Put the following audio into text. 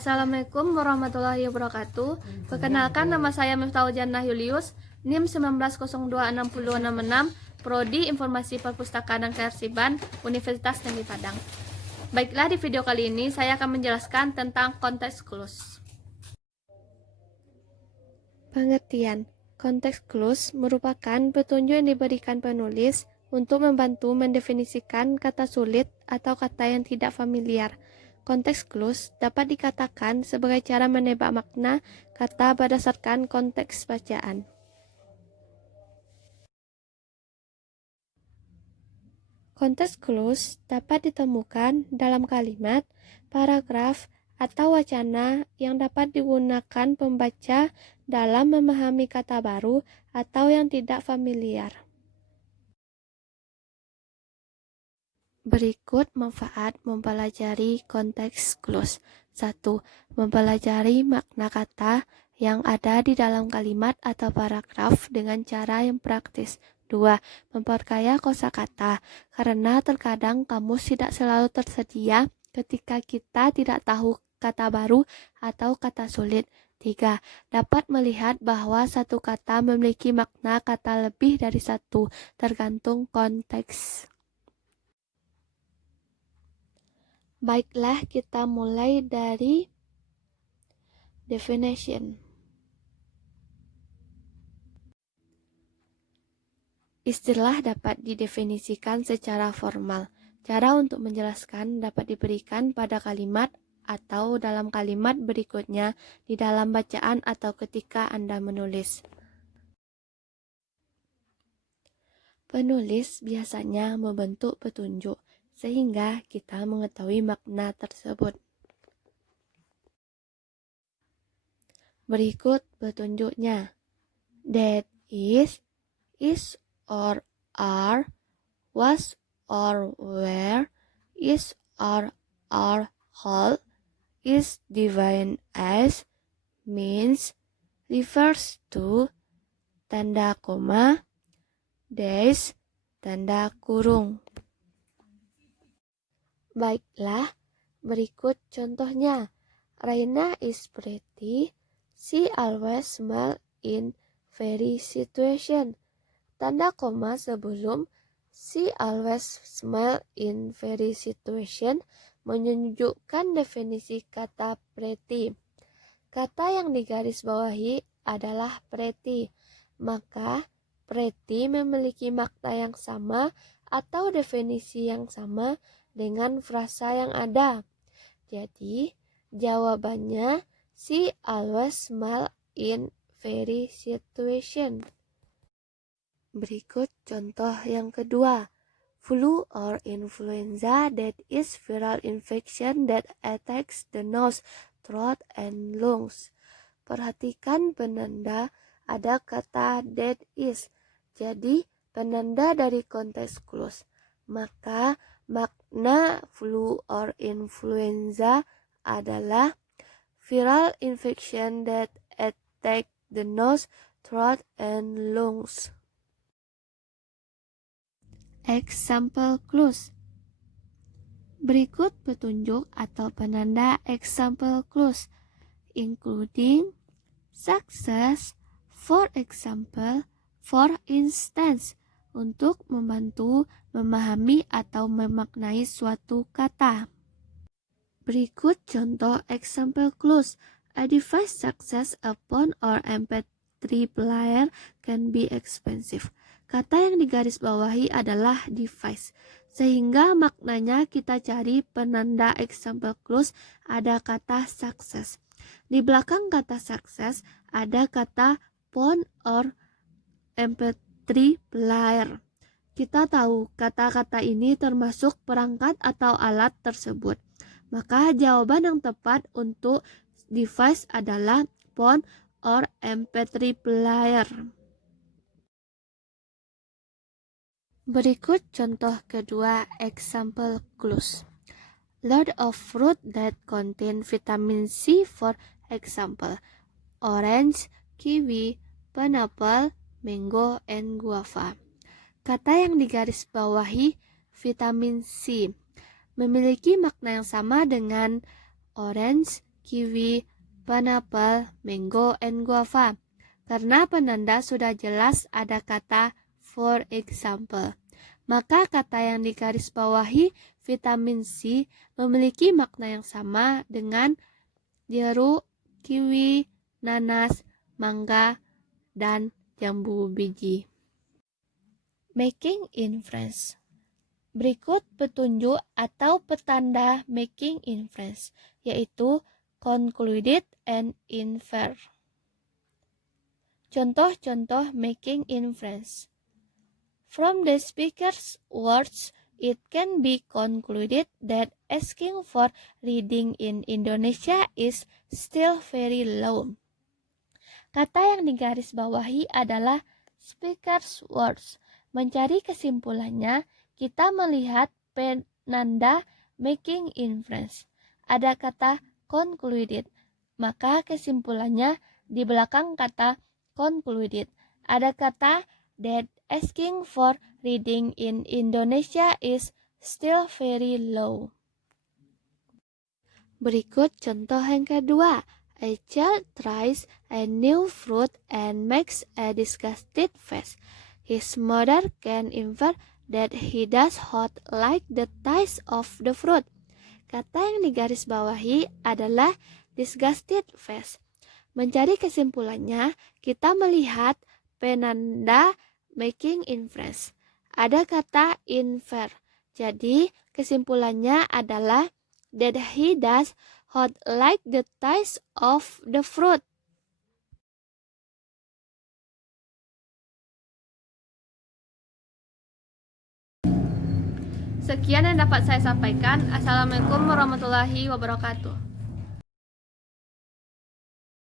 Assalamualaikum warahmatullahi wabarakatuh. Perkenalkan, nama saya Miftahul Jannah Julius, NIM 19026066, Prodi Informasi Perpustakaan dan Kearsipan, Universitas Negeri Padang. Baiklah, di video kali ini saya akan menjelaskan tentang konteks klus. Pengertian. Konteks klus merupakan petunjuk yang diberikan penulis untuk membantu mendefinisikan kata sulit atau kata yang tidak familiar. Konteks klus dapat dikatakan sebagai cara menebak makna kata berdasarkan konteks bacaan. Konteks klus dapat ditemukan dalam kalimat, paragraf, atau wacana yang dapat digunakan pembaca dalam memahami kata baru atau yang tidak familiar. Berikut manfaat mempelajari konteks klus. 1. Mempelajari makna kata yang ada di dalam kalimat atau paragraf dengan cara yang praktis. 2. Memperkaya kosakata, karena terkadang kamus tidak selalu tersedia ketika kita tidak tahu kata baru atau kata sulit. 3. Dapat melihat bahwa satu kata memiliki makna kata lebih dari satu, tergantung konteks. Baiklah, kita mulai dari definition. Istilah dapat didefinisikan secara formal. Cara untuk menjelaskan dapat diberikan pada kalimat atau dalam kalimat berikutnya di dalam bacaan atau ketika Anda menulis. Penulis biasanya membentuk petunjuk sehingga kita mengetahui makna tersebut. Berikut petunjuknya. That is or are, was or were, is or are whole, is defined as, means, refers to, tanda koma, dash, tanda kurung. Baiklah, berikut contohnya. Raina is pretty. She always smiles in very situation. Tanda koma sebelum she always smiles in very situation menunjukkan definisi kata pretty. Kata yang digarisbawahi adalah pretty. Maka pretty memiliki makna yang sama atau definisi yang sama dengan frasa yang ada. Jadi, jawabannya she always smile in very situation. Berikut contoh yang kedua. Flu or influenza, that is viral infection that attacks the nose, throat, and lungs. Perhatikan penanda ada kata that is. Jadi, penanda dari konteks klus. Maka, makna flu or influenza adalah viral infection that attack the nose, throat, and lungs. Example clues. Berikut petunjuk atau penanda example clues, including success, for example, for instance, untuk membantu memahami atau memaknai suatu kata. Berikut contoh example clues. A device success upon or MP3 player can be expensive. Kata yang digarisbawahi adalah device, sehingga maknanya kita cari penanda example clues ada kata success. Di belakang kata success ada kata phone or MP3 player. Kita tahu kata-kata ini termasuk perangkat atau alat tersebut. Maka jawaban yang tepat untuk device adalah phone or MP3 player. Berikut contoh kedua example clues. Load of fruit that contain vitamin C, for example, orange, kiwi, pineapple, mango, and guava. Kata yang digarisbawahi vitamin C memiliki makna yang sama dengan orange, kiwi, pineapple, mango, and guava. Karena penanda sudah jelas ada kata for example. Maka kata yang digarisbawahi vitamin C memiliki makna yang sama dengan jeruk, kiwi, nanas, mangga, dan jambu biji. Making inference. Berikut petunjuk atau petanda making inference, yaitu concluded and infer. Contoh-contoh making inference. From the speaker's words, it can be concluded that asking for reading in Indonesia is still very low. Kata yang digarisbawahi adalah speaker's words. Mencari kesimpulannya, kita melihat penanda making inference. Ada kata concluded, maka kesimpulannya di belakang kata concluded. Ada kata that asking for reading in Indonesia is still very low. Berikut contoh yang kedua. A child tries a new fruit and makes a disgusted face. His mother can infer that he does not like the taste of the fruit. Kata yang digarisbawahi adalah disgusted face. Mencari kesimpulannya, kita melihat penanda making inference. Ada kata infer. Jadi, kesimpulannya adalah that he does not like the taste of the fruit. Sekian yang dapat saya sampaikan. Assalamualaikum warahmatullahi wabarakatuh.